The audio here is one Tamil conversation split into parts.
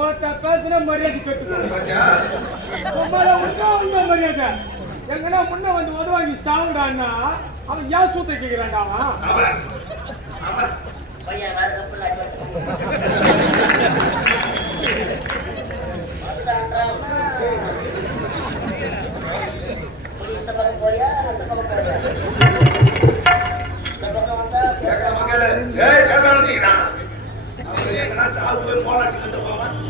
போட்டா பேசுன மரியாதை கேட்டு உண்மை மரியாதை எங்கன்னா முன்ன வந்து உதவாங்கி சாவுடான்னா அவன் ஏன் சூத்த கேக்குறாண்டாவா போய் போராட்டுக்கு வந்து போவான்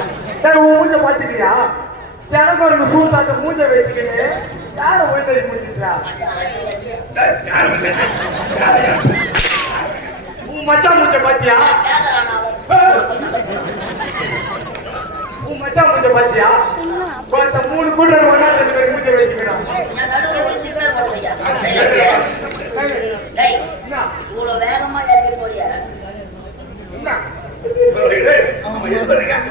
மூஞ்ச பாத்துக்கிறியா எனக்கு ஒரு சூசாத்த மூஞ்ச வச்சுக்கிட்டு யார போயிட்டு மூஞ்சிக்கிறா உன் மச்சா மூஞ்ச பாத்தியா உன் மச்சா மூஞ்ச பாத்தியா பார்த்த மூணு கூட்டம் வேணா ரெண்டு பேர் மூஞ்ச வச்சுக்கிறான் வேகமா இறங்கி போய் என்ன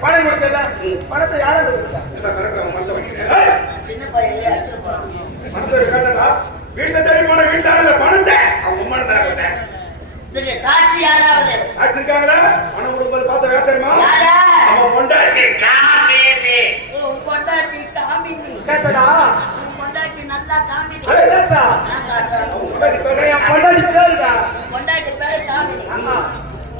பணம் கொடுத்தல பணத்தை யார நல்லா காமி கொண்டாடி கொண்டாடி காமி அம்மா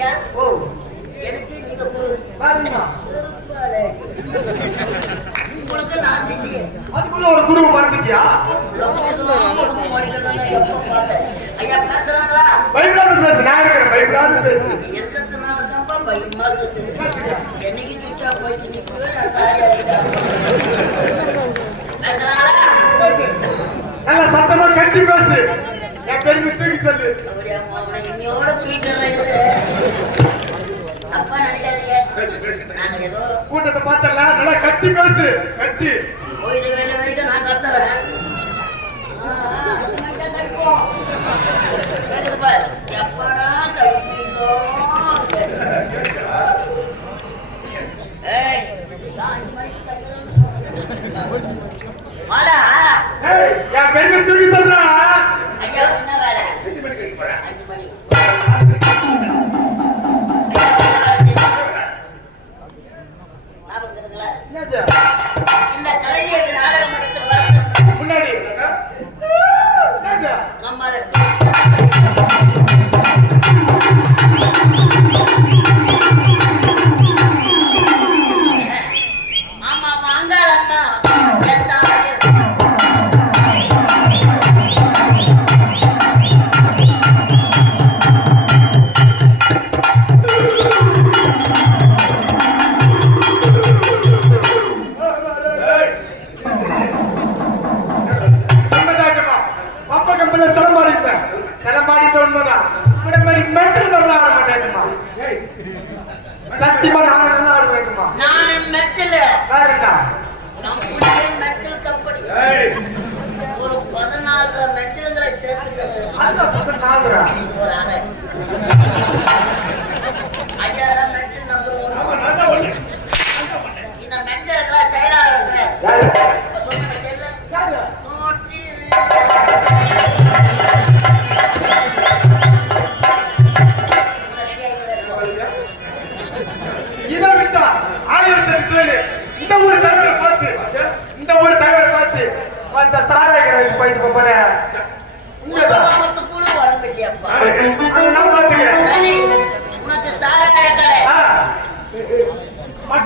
ஐயா ஓ எனக்கு நீங்க பாருமா சிறுபாலடி உங்களுக்கு நான் சிசி அதுக்குள்ள ஒரு குரு வரப்பட்டியா லோகத்துல ரொம்ப குரு வரிக்கறதுல எப்போ பார்த்தேன் ஐயா பேசுறங்களா பைபிளா பேச நான் இருக்க பைபிளா பேச எத்தனை நாள் தான் பா பைபிளா பேச என்னைக்கு சுச்சா போய் நிக்கு நான் தாரியா இருக்கா பேசுறங்களா பேசு நல்ல சத்தமா கட்டி பேசு என் பேர் மித்துக்கு சொல்லு நீங்களோட தூக்கிறது தப்பா நினைக்காதீங்க கூட்டத்தை பார்த்தல நல்லா கத்தி பேசு கத்தி கோயில் வேற வரைக்கும் நான் கத்துறேன் மாடா என் பெண்ணு துணி Thank you.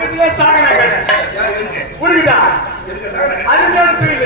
அதுக்கு புரியுதா அதுக்கு தெரியல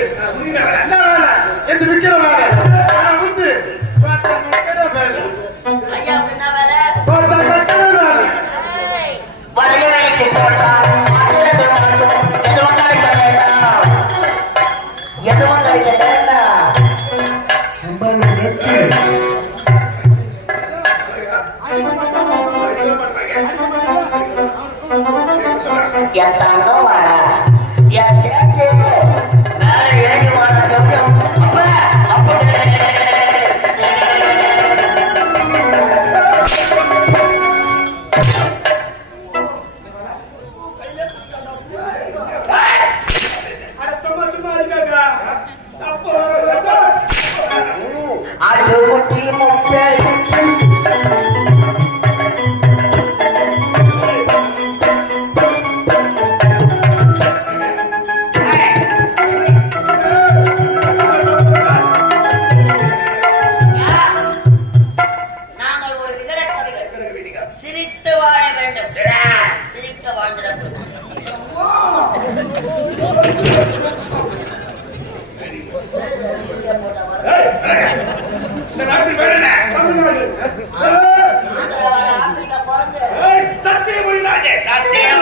சத்தியமொழி நாடு சத்தியமொழி நாடு